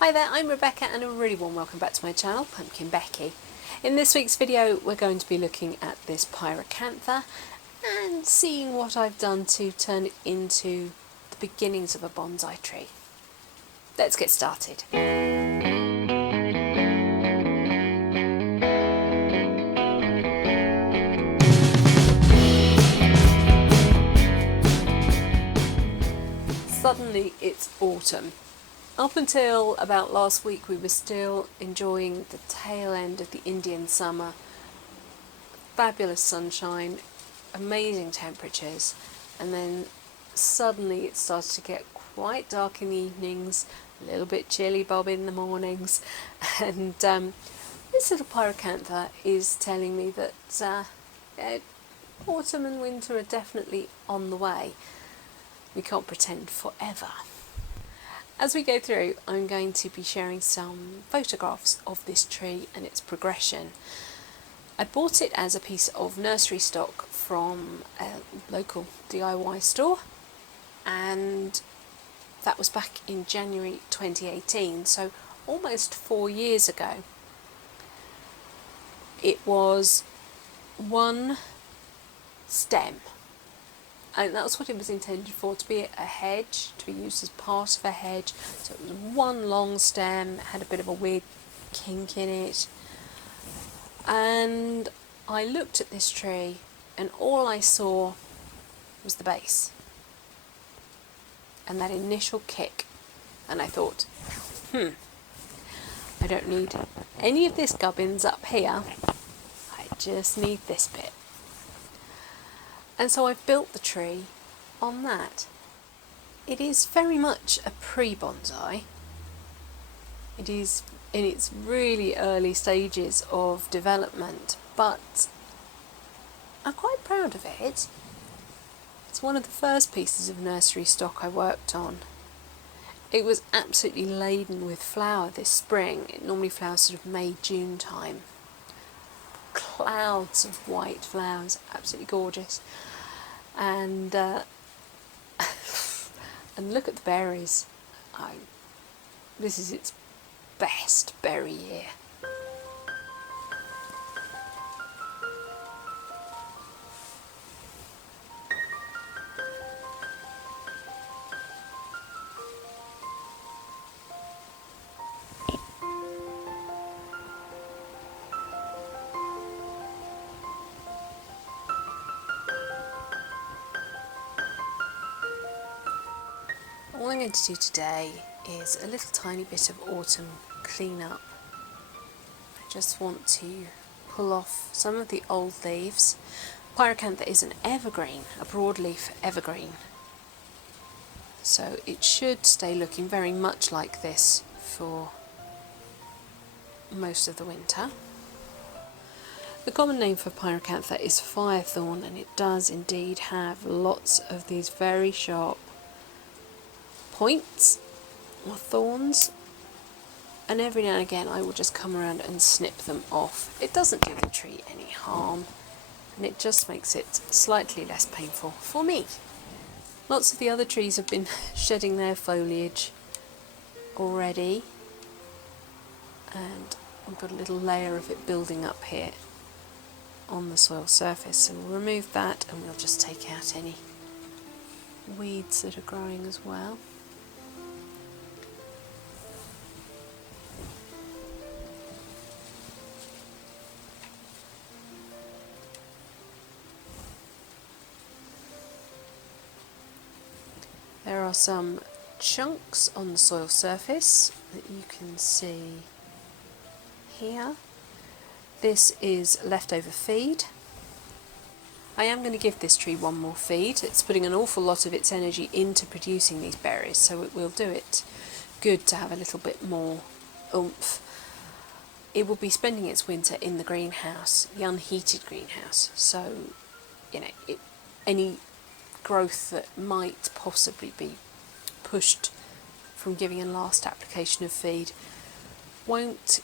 Hi there, I'm Rebecca and a really warm welcome back to my channel, PumpkinBecki. In this week's video we're going to be looking at this Pyracantha and seeing what I've done to turn it into the beginnings of a bonsai tree. Let's get started. Suddenly it's autumn. Up until about last week we were still enjoying the tail end of the Indian summer. Fabulous sunshine, amazing temperatures, and then suddenly it started to get quite dark in the evenings, a little bit chilly bob in the mornings, and this little Pyracantha is telling me that autumn and winter are definitely on the way. We can't pretend forever. As we go through, I'm going to be sharing some photographs of this tree and its progression. I bought it as a piece of nursery stock from a local DIY store, and that was back in January 2018, so almost 4 years ago. It was one stem. And that was what it was intended for, to be a hedge, to be used as part of a hedge. So it was one long stem, had a bit of a weird kink in it. And I looked at this tree and all I saw was the base. And that initial kick. And I thought, I don't need any of this gubbins up here. I just need this bit. And so I've built the tree on that. It is very much a pre-bonsai. It is in its really early stages of development, but I'm quite proud of it. It's one of the first pieces of nursery stock I worked on. It was absolutely laden with flower this spring. It normally flowers sort of May, June time. Clouds of white flowers, absolutely gorgeous. And and look at the berries. This is its best berry year. All I'm going to do today is a little tiny bit of autumn cleanup. I just want to pull off some of the old leaves. Pyracantha is an evergreen, a broadleaf evergreen. So it should stay looking very much like this for most of the winter. The common name for Pyracantha is firethorn, and it does indeed have lots of these very sharp points or thorns, and every now and again I will just come around and snip them off. It doesn't do the tree any harm, and it just makes it slightly less painful for me. Lots of the other trees have been shedding their foliage already, and I've got a little layer of it building up here on the soil surface, so we'll remove that and we'll just take out any weeds that are growing as well. There are some chunks on the soil surface that you can see here. This is leftover feed. I am going to give this tree one more feed. It's putting an awful lot of its energy into producing these berries, so it will do it good to have a little bit more oomph. It will be spending its winter in the greenhouse, the unheated greenhouse, so any growth that might possibly be pushed from giving a last application of feed won't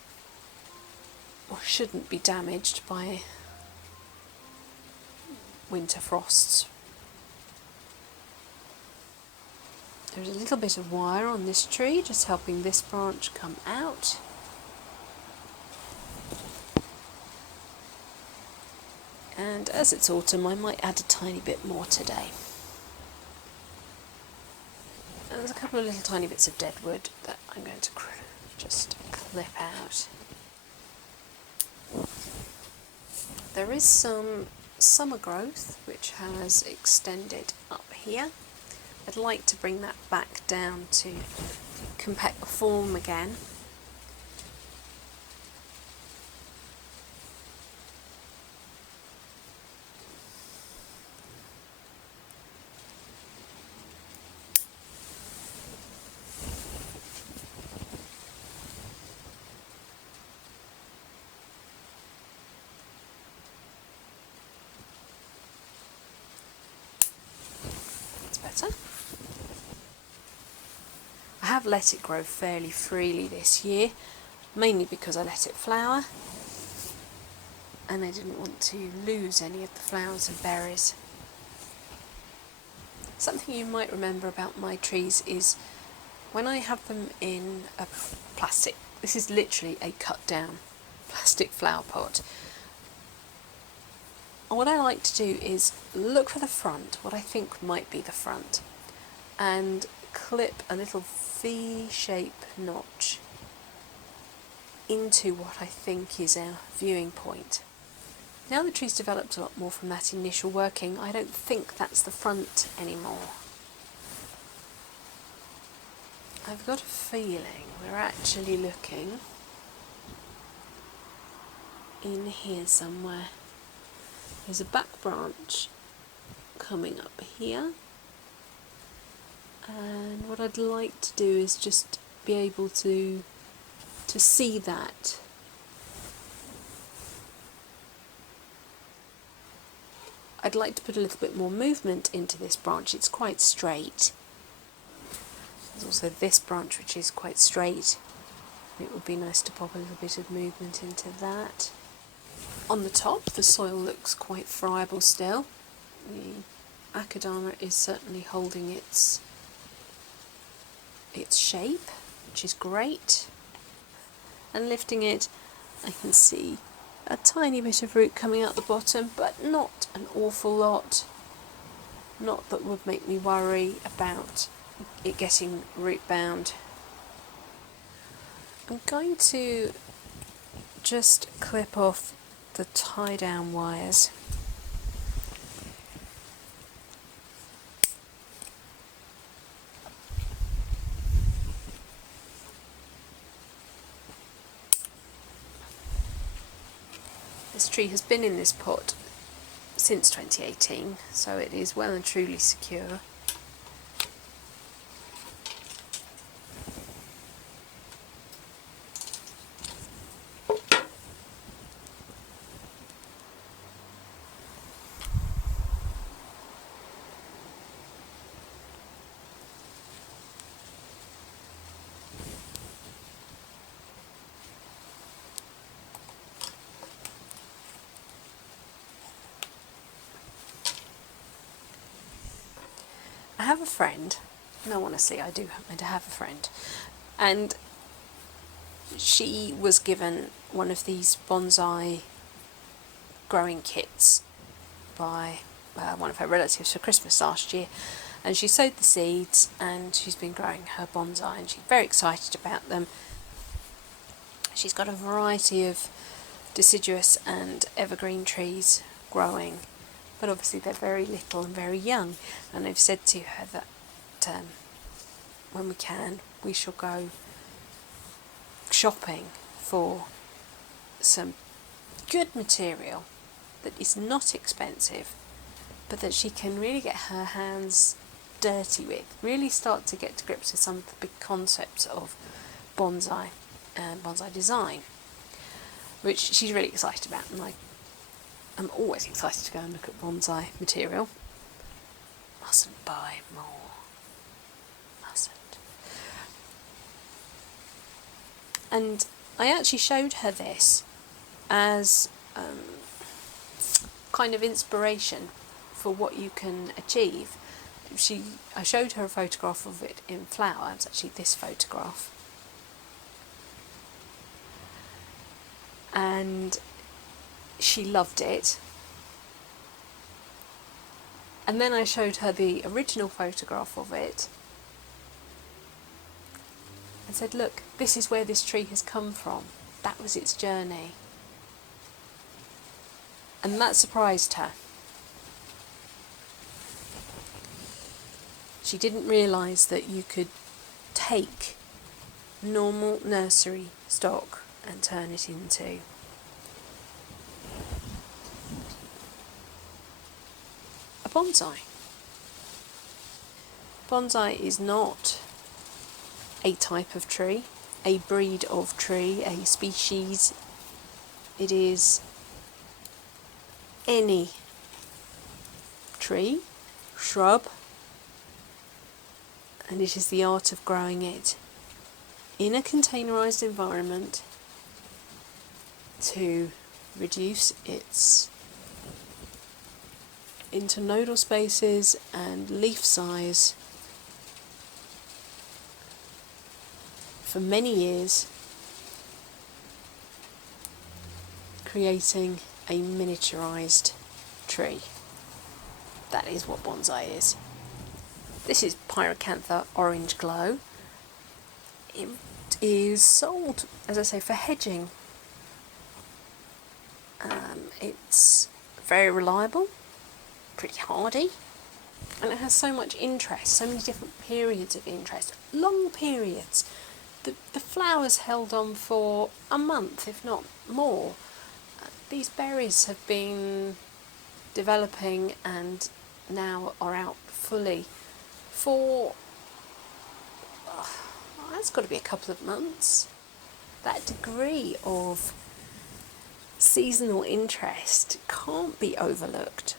or shouldn't be damaged by winter frosts. There's a little bit of wire on this tree, just helping this branch come out. And as it's autumn, I might add a tiny bit more today. And there's a couple of little tiny bits of dead wood that I'm going to just clip out. There is some summer growth which has extended up here. I'd like to bring that back down to compact form again. Better. I have let it grow fairly freely this year, mainly because I let it flower and I didn't want to lose any of the flowers and berries. Something you might remember about my trees is when I have them in a plastic, this is literally a cut down plastic flower pot. What I like to do is look for the front, what I think might be the front, and clip a little V-shape notch into what I think is our viewing point. Now the tree's developed a lot more from that initial working, I don't think that's the front anymore. I've got a feeling we're actually looking in here somewhere. There's a back branch coming up here, and what I'd like to do is just be able to see that. I'd like to put a little bit more movement into this branch. It's quite straight. There's also this branch which is quite straight. It would be nice to pop a little bit of movement into that. On the top, the soil looks quite friable still. The akadama is certainly holding its shape, which is great. And lifting it, I can see a tiny bit of root coming out the bottom, but not an awful lot. Not that would make me worry about it getting root bound. I'm going to just clip off the tie down wires. This tree has been in this pot since 2018, so it is well and truly secure. I have a friend, no, honestly, I do happen to have a friend, and she was given one of these bonsai growing kits by one of her relatives for Christmas last year, and she sowed the seeds and she's been growing her bonsai and she's very excited about them. She's got a variety of deciduous and evergreen trees growing, but obviously they're very little and very young, and I've said to her that when we can, we shall go shopping for some good material that is not expensive, but that she can really get her hands dirty with, really start to get to grips with some of the big concepts of bonsai and bonsai design, which she's really excited about, and I'm always excited to go and look at bonsai material. Mustn't buy more. Mustn't. And I actually showed her this as kind of inspiration for what you can achieve. I showed her a photograph of it in flower. It's actually this photograph. And she loved it. And then I showed her the original photograph of it and said, look, this is where this tree has come from. That was its journey. And that surprised her. She didn't realise that you could take normal nursery stock and turn it into a bonsai. Bonsai is not a type of tree, a breed of tree, a species. It is any tree, shrub, and it is the art of growing it in a containerised environment to reduce its internodal spaces and leaf size for many years, creating a miniaturised tree. That is what bonsai is. This is Pyracantha Orange Glow. It is sold, as I say, for hedging. It's very reliable, pretty hardy, and it has so much interest, so many different periods of interest, long periods. The flowers held on for a month, if not more. These berries have been developing and now are out fully for, that's got to be a couple of months. That degree of seasonal interest can't be overlooked.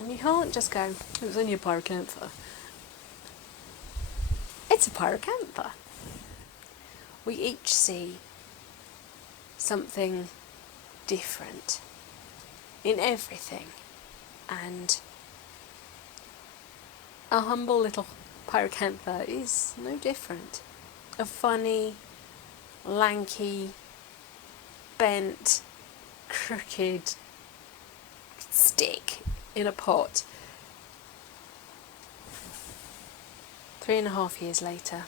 And you can't just go, it was only a Pyracantha. It's a Pyracantha. We each see something different in everything, and a humble little Pyracantha is no different. A funny, lanky, bent, crooked stick in a pot. 3.5 years later.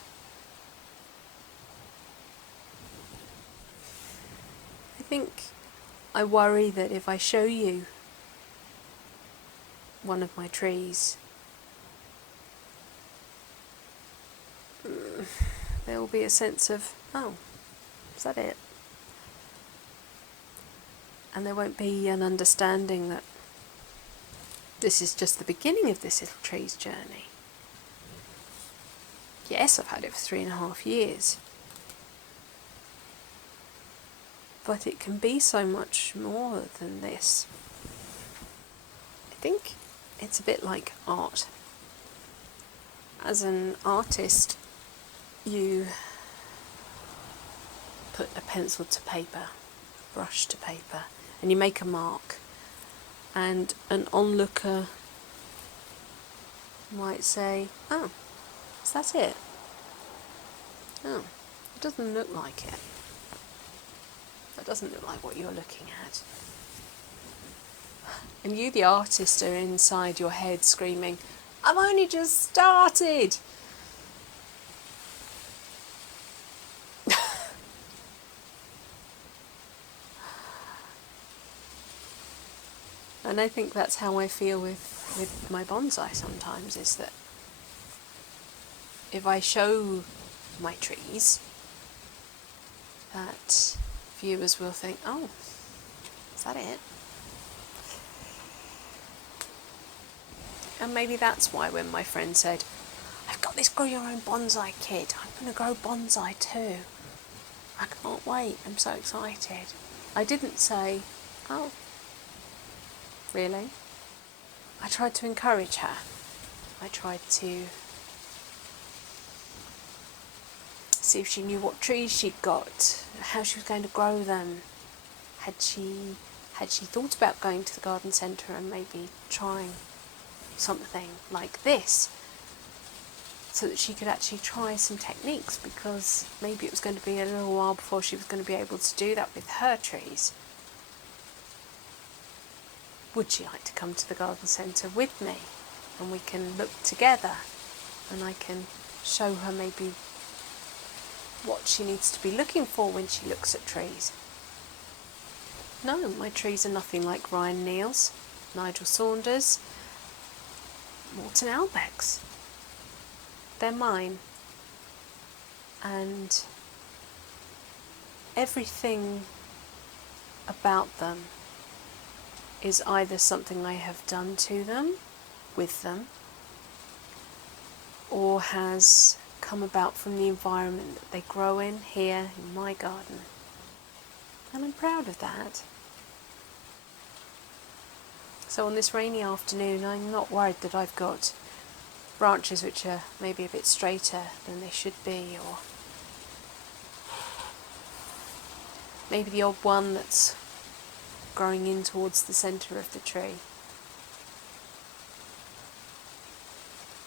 I think I worry that if I show you one of my trees, there will be a sense of, oh, is that it? And there won't be an understanding that this is just the beginning of this little tree's journey. Yes, I've had it for 3.5 years. But it can be so much more than this. I think it's a bit like art. As an artist, you put a pencil to paper, brush to paper, and you make a mark. And an onlooker might say, oh, is that it? Oh, it doesn't look like it. That doesn't look like what you're looking at. And you, the artist, are inside your head screaming, I've only just started! And I think that's how I feel with my bonsai sometimes, is that if I show my trees, that viewers will think, oh, is that it? And maybe that's why when my friend said, I've got this grow your own bonsai kit, I'm going to grow bonsai too. I can't wait, I'm so excited. I didn't say, oh, really? I tried to encourage her. I tried to see if she knew what trees she'd got, how she was going to grow them. Had she thought about going to the garden centre and maybe trying something like this, so that she could actually try some techniques, because maybe it was going to be a little while before she was going to be able to do that with her trees. Would she like to come to the garden centre with me, and we can look together, and I can show her maybe what she needs to be looking for when she looks at trees? No, my trees are nothing like Ryan Neal's, Nigel Saunders, Morton Albeck's. They're mine, and everything about them is either something I have done to them, with them, or has come about from the environment that they grow in here in my garden. And I'm proud of that. So on this rainy afternoon, I'm not worried that I've got branches which are maybe a bit straighter than they should be, or maybe the odd one that's growing in towards the centre of the tree.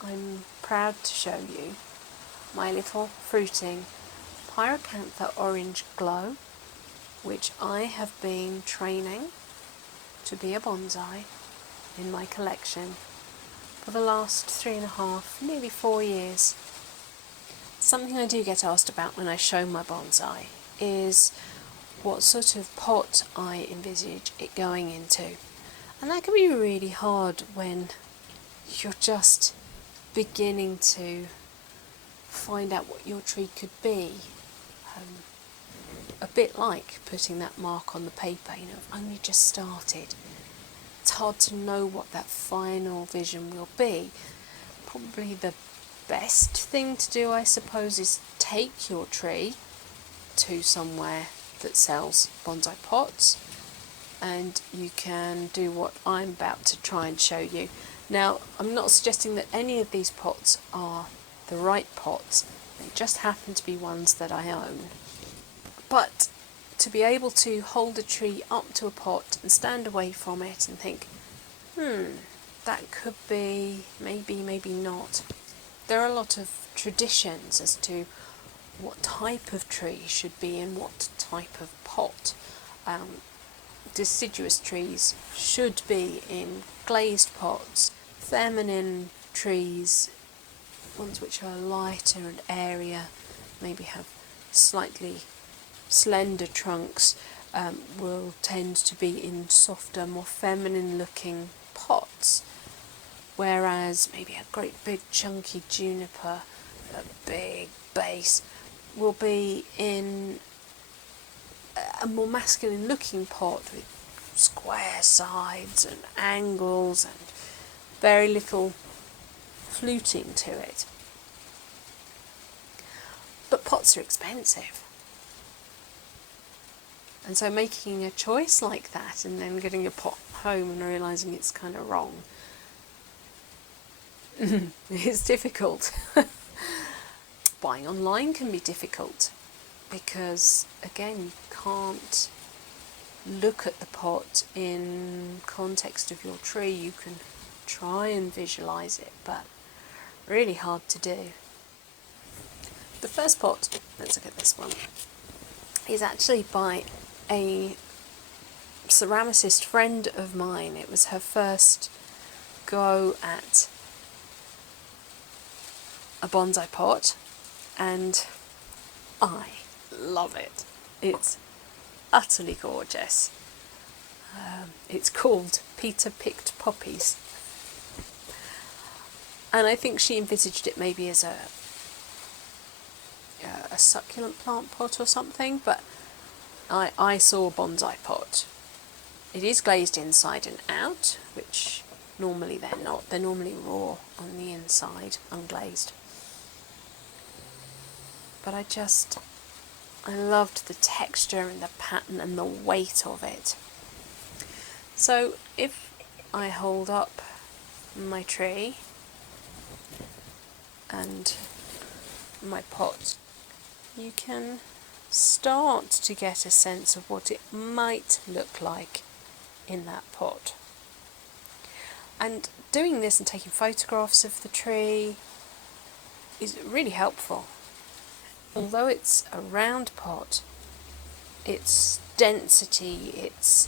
I'm proud to show you my little fruiting Pyracantha Orange Glow, which I have been training to be a bonsai in my collection for the last 3.5, nearly 4 years. Something I do get asked about when I show my bonsai is what sort of pot I envisage it going into. And that can be really hard when you're just beginning to find out what your tree could be. A bit like putting that mark on the paper, I've only just started. It's hard to know what that final vision will be. Probably the best thing to do, I suppose, is take your tree to somewhere that sells bonsai pots, and you can do what I'm about to try and show you. Now, I'm not suggesting that any of these pots are the right pots, they just happen to be ones that I own. But to be able to hold a tree up to a pot and stand away from it and think, that could be, maybe not. There are a lot of traditions as to what type of tree should be in what type of pot. Deciduous trees should be in glazed pots. Feminine trees, ones which are lighter and airier, maybe have slightly slender trunks, will tend to be in softer, more feminine looking pots, whereas maybe a great big chunky juniper, a big base, will be in a more masculine looking pot with square sides and angles and very little fluting to it. But pots are expensive. And so making a choice like that and then getting a pot home and realising it's kind of wrong is difficult. Buying online can be difficult because, again, you can't look at the pot in context of your tree. You can try and visualise it, but really hard to do. The first pot, let's look at this one, is actually by a ceramicist friend of mine. It was her first go at a bonsai pot, and I love it. It's utterly gorgeous. It's called Peter Picked Poppies, and I think she envisaged it maybe as a succulent plant pot or something, but I saw a bonsai pot. It is glazed inside and out, which normally they're not. They're normally raw on the inside, unglazed. But I loved the texture and the pattern and the weight of it. So if I hold up my tree and my pot, you can start to get a sense of what it might look like in that pot. And doing this and taking photographs of the tree is really helpful. Although it's a round pot, its density, its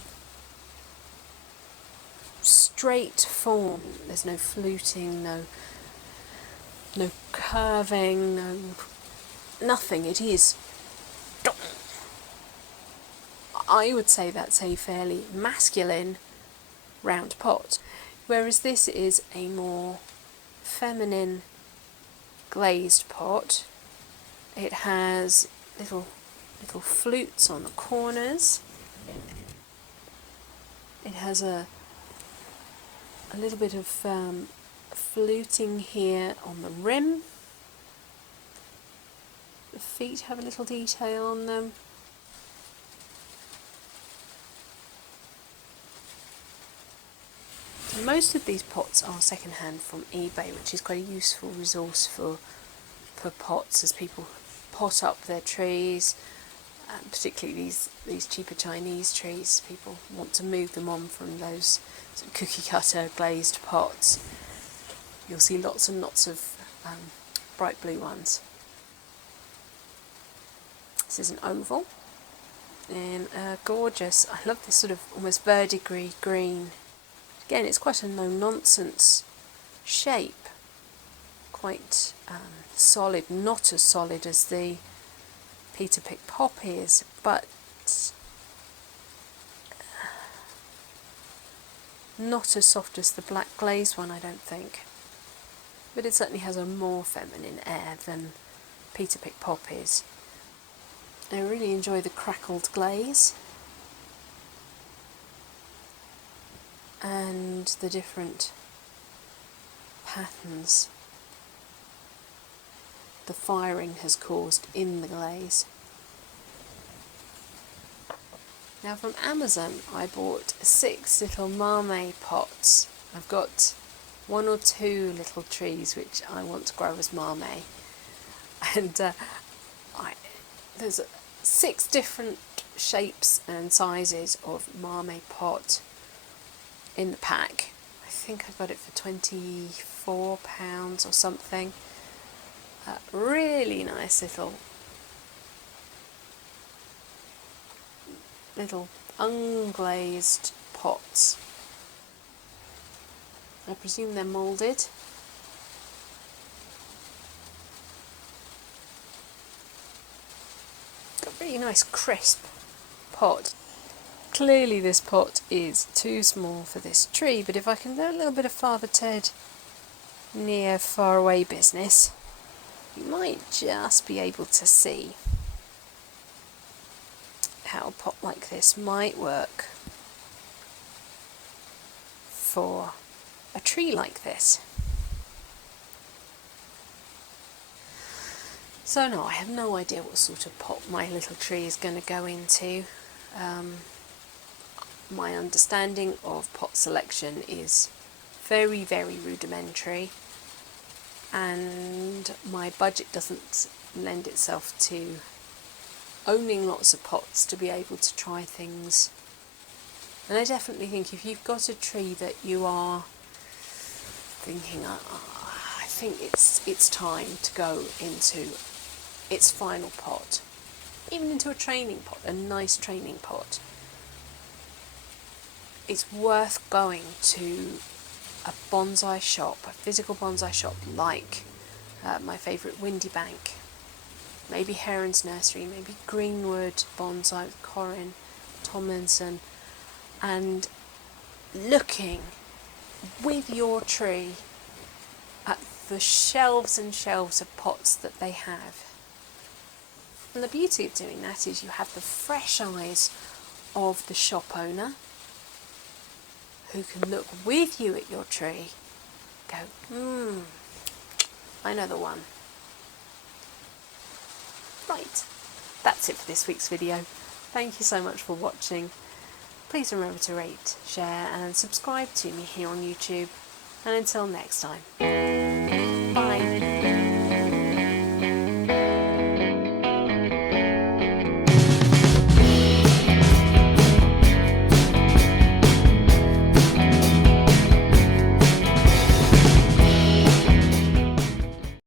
straight form, there's no fluting, no curving, nothing. It is, I would say that's a fairly masculine round pot, whereas this is a more feminine glazed pot. It has little flutes on the corners. It has a little bit of fluting here on the rim. The feet have a little detail on them. Most of these pots are second-hand from eBay, which is quite a useful resource for pots as people pot up their trees, particularly these cheaper Chinese trees. People want to move them on from those sort of cookie cutter glazed pots. You'll see lots and lots of bright blue ones. This is an oval in gorgeous, I love this sort of almost verdigris green. Again, it's quite a no-nonsense shape, quite solid, not as solid as the Peter Pick Pop is, but not as soft as the black glazed one, I don't think. But it certainly has a more feminine air than Peter Pick Pop is. I really enjoy the crackled glaze and the different patterns the firing has caused in the glaze. Now from Amazon I bought 6 little marmee pots. I've got 1 or 2 little trees which I want to grow as marmee, and there's 6 different shapes and sizes of marmee pot in the pack. I think I got it for £24 or something. Really nice little unglazed pots. I presume they're moulded. Got a really nice crisp pot. Clearly this pot is too small for this tree, but if I can do a little bit of Father Ted near far away business, you might just be able to see how a pot like this might work for a tree like this. So no, I have no idea what sort of pot my little tree is going to go into. My understanding of pot selection is very, very rudimentary, and my budget doesn't lend itself to owning lots of pots to be able to try things. And I definitely think if you've got a tree that you are thinking, I think it's time to go into its final pot, even into a training pot, a nice training pot, it's worth going to a bonsai shop, a physical bonsai shop like my favourite Windy Bank, maybe Heron's Nursery, maybe Greenwood Bonsai with Corin Tomlinson, and looking with your tree at the shelves and shelves of pots that they have. And the beauty of doing that is you have the fresh eyes of the shop owner who can look with you at your tree, go, I know the one. Right, that's it for this week's video. Thank you so much for watching. Please remember to rate, share and subscribe to me here on YouTube. And until next time, bye.